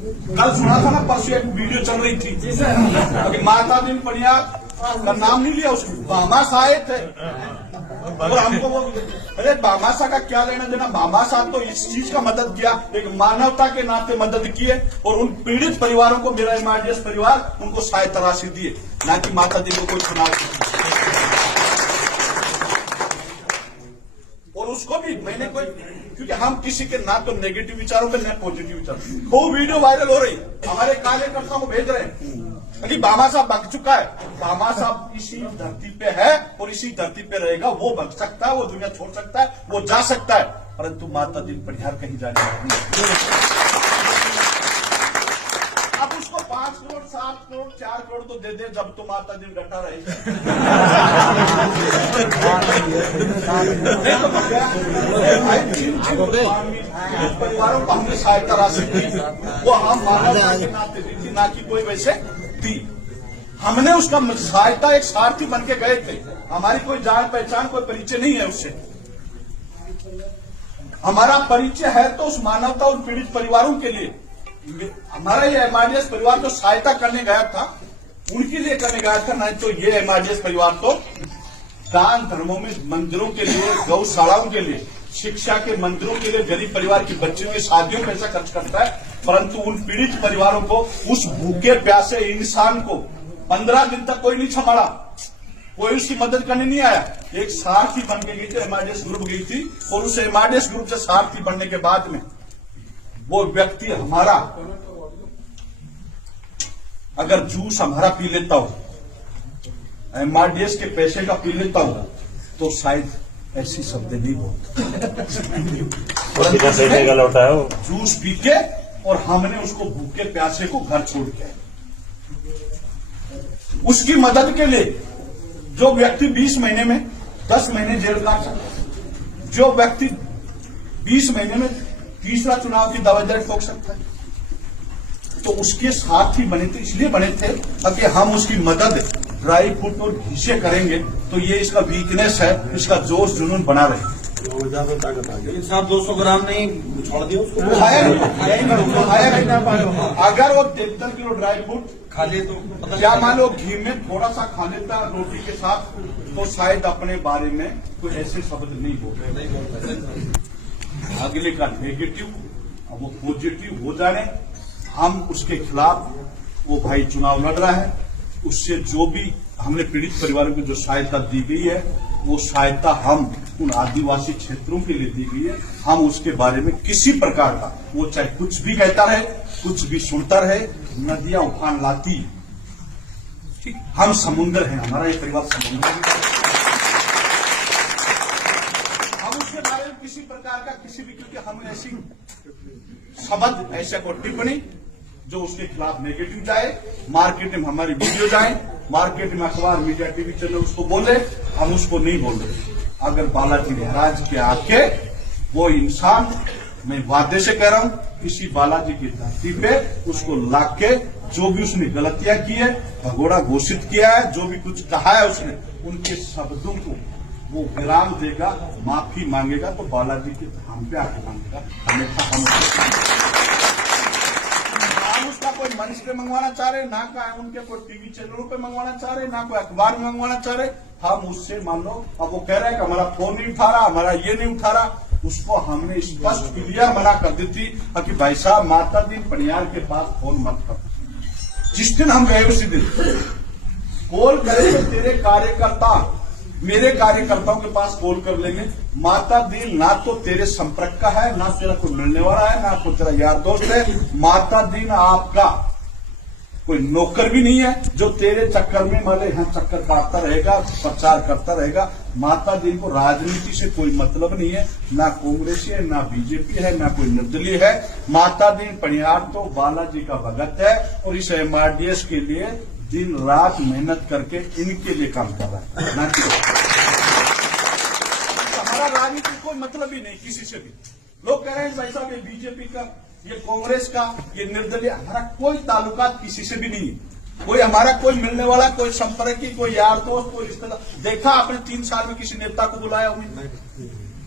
कल सुना था ना, परसों एक वीडियो चल रही थी कि माता दिन पनियार का नाम नहीं लिया, उसको बामास आए थे और हमको वो, अरे बामासा का क्या लेना देना। बामासा तो इस चीज का मदद किया, एक मानवता के नाते मदद किए और उन पीड़ित परिवारों को, मेरा एमआरडीएस परिवार, उनको सहायता राशि दिए, ना कि माता दिन को कोई चुनाव। और उसको भी मैंने कोई, क्योंकि हम किसी के ना तो नेगेटिव विचारों पे ना पॉजिटिव विचार, वो वीडियो वायरल हो रही, हमारे कार्यकर्ताओं को भेज रहे हैं कि बामा साहब बक चुका है, बामा साहब इसी धरती पे है और इसी धरती पे रहेगा, वो बच सकता है, वो दुनिया छोड़ सकता है, वो जा सकता है, परंतु माता दिन पनिहार कहीं जाने नहीं। अब उसको 5 करोड़ 7 करोड़ 4 करोड़ तो दे दे, जब तो माता दिन घटा रहे। परिवारों को हमने सहायता राशि दी, वो हम मानवता के नाते दी थी, ना कि कोई वैसे दी। हमने उसका सहायता एक सारथी बन के गए थे, हमारी कोई जान पहचान कोई परिचय नहीं है उससे। हमारा परिचय है तो उस मानवता और पीड़ित परिवारों के लिए। हमारा ये एमआरडीएस परिवार जो सहायता करने गया था, उनके लिए करने गया था, नहीं तो ये एमआरडीएस परिवार तो दान धर्मों में, मंदिरों के लिए, गौशालाओं के लिए, शिक्षा के मंदिरों के लिए, गरीब परिवार की बच्चियों की शादियों में पैसा खर्च करता है, परंतु उन पीड़ित परिवारों को, उस भूखे प्यासे इंसान को 15 दिन तक कोई नहीं संभाला, कोई उसकी मदद करने नहीं आया। एक सारथी बन के गई थी, एमआरडीएस ग्रुप गई थी, और उस एमआरडीएस ग्रुप से सारथी बनने के बाद में वो व्यक्ति हमारा अगर जूस हमारा पी लेता हो, एमआरडीएस के पैसे का पी लेता हो, तो शायद ऐसी शब्द नहीं बोलता। लौटा है जूस पी के, और हमने उसको भूखे प्यासे को घर छोड़ के, उसकी मदद के लिए जो व्यक्ति 20 महीने में 10 महीने जेल काट सकता, जो व्यक्ति 20 महीने में तीसरा चुनाव की दावेदारी ठोक सकता है, तो उसके साथ ही बने थे, इसलिए बने थे कि हम उसकी मदद ड्राई फ्रूट और घी से करेंगे, तो ये इसका वीकनेस है, इसका जोश जुनून बना रहे। साहब 200 ग्राम नहीं छोड़ दिया उसको, अगर वो 73 किलो ड्राई फ्रूट खा ले तो क्या मान लो घी में थोड़ा सा खा लेता रोटी के साथ, तो शायद अपने बारे में कोई ऐसे शब्द नहीं बोलते। अगले का नेगेटिव, अब वो पॉजिटिव हो जाने, हम उसके खिलाफ, वो भाई चुनाव लड़ रहा है, उससे जो भी हमने पीड़ित परिवारों को जो सहायता दी गई है, वो सहायता हम उन आदिवासी क्षेत्रों के लिए दी गई है। हम उसके बारे में किसी प्रकार का, वो चाहे कुछ भी कहता रहे, कुछ भी सुनता रहे, नदियां उफान लाती, ठीक, हम समुद्र हैं, हमारा ये परिवार समुद्र है। हम उसके बारे में किसी प्रकार का, किसी भी, क्योंकि हमने ऐसी शब्द, ऐसा को टिप्पणी जो उसके खिलाफ नेगेटिव जाए, मार्केट में हमारी वीडियो जाए, मार्केट में अखबार, मीडिया, टीवी चैनल उसको बोले, हम उसको नहीं बोल रहे। अगर बालाजी महाराज के आके वो इंसान, मैं वादे से कह रहा हूं, किसी बालाजी की धरती पे उसको लाके, जो भी उसने गलतियां की है, भगोड़ा घोषित किया है, जो भी कुछ कहा है उसने, उनके शब्दों को वो विराम देगा, माफी मांगेगा, तो बालाजी के धाम पे आके मांगेगा। हमेशा हम उसका कोई मंच पे मंगवाना चाह रहे, ना का उनके कोई टीवी चैनलों पे मंगवाना चाह रहे, ना कोई अखबार में मंगवाना चाह रहे। हम उससे, मान लो अब वो कह रहे हैं कि हमारा फोन नहीं उठा रहा, हमारा ये नहीं उठा रहा, उसको हमने स्पष्ट क्लियर मना कर दी थी कि भाई साहब, माता दिन पनिहार के पास फोन मत कर। जिस दिन हम गए उसी दिन कॉल करेंगे, तेरे कार्यकर्ता मेरे कार्यकर्ताओं के पास कॉल कर लेंगे। माता दिन ना तो तेरे संपर्क का है, ना तेरा कोई मिलने वाला है, ना कोई तेरा यार दोस्त है। माता दिन आपका कोई नौकर भी नहीं है जो तेरे चक्कर में माले यहाँ चक्कर काटता रहेगा, प्रचार करता रहेगा। माता दिन को राजनीति से कोई मतलब नहीं है, ना कांग्रेस है, ना बीजेपी है, ना कोई निर्दलीय है। माता दिन पनिहार तो बालाजी का भगत है, और इस एमआरडीएस के लिए दिन रात मेहनत करके इनके लिए काम कर रहा है, ना कि हमारा राजनीति कोई मतलब ही नहीं किसी से भी। लोग कह रहे हैं भाई साहब, ये बीजेपी का, ये कांग्रेस का, ये निर्दलीय, हमारा कोई ताल्लुकात किसी से भी नहीं है। कोई हमारा कोई मिलने वाला, कोई संपर्क, कोई यार दोस्त, कोई रिश्तेदार देखा आपने 3 साल में किसी नेता को बुलाया हो,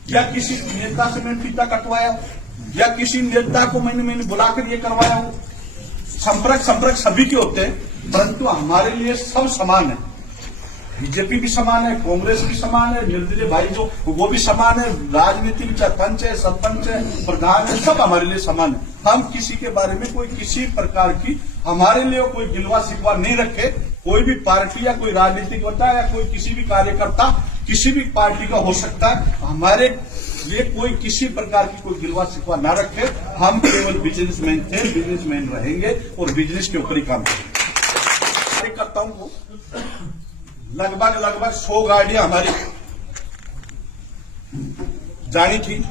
या किसी नेता से मैंने फीता कटवाया हो, या किसी नेता को मैंने बुलाकर ये करवाया हो, संपर्क सभी के होते हैं, परंतु हमारे लिए सब समान है। बीजेपी भी समान है, कांग्रेस भी समान है, निर्दलीय भाई जो वो भी समान है, राजनीति में चाहे पंच है, सरपंच है, प्रधान है, सब हमारे लिए समान है। हम किसी के बारे में कोई किसी प्रकार की हमारे लिए कोई गिलवा शिकवा नहीं रखे। कोई भी पार्टी या कोई राजनीतिक होता है या कोई किसी भी कार्यकर्ता किसी भी पार्टी का हो सकता है, हमारे लिए कोई किसी प्रकार की कोई गिलवा शिकवा न रखे। हम केवल बिजनेसमैन थे, बिजनेसमैन रहेंगे और बिजनेस के ऊपर ही काम करेंगे। कार्यकर्ताओं को लगभग 100 गाड़ियां हमारी जानी थी।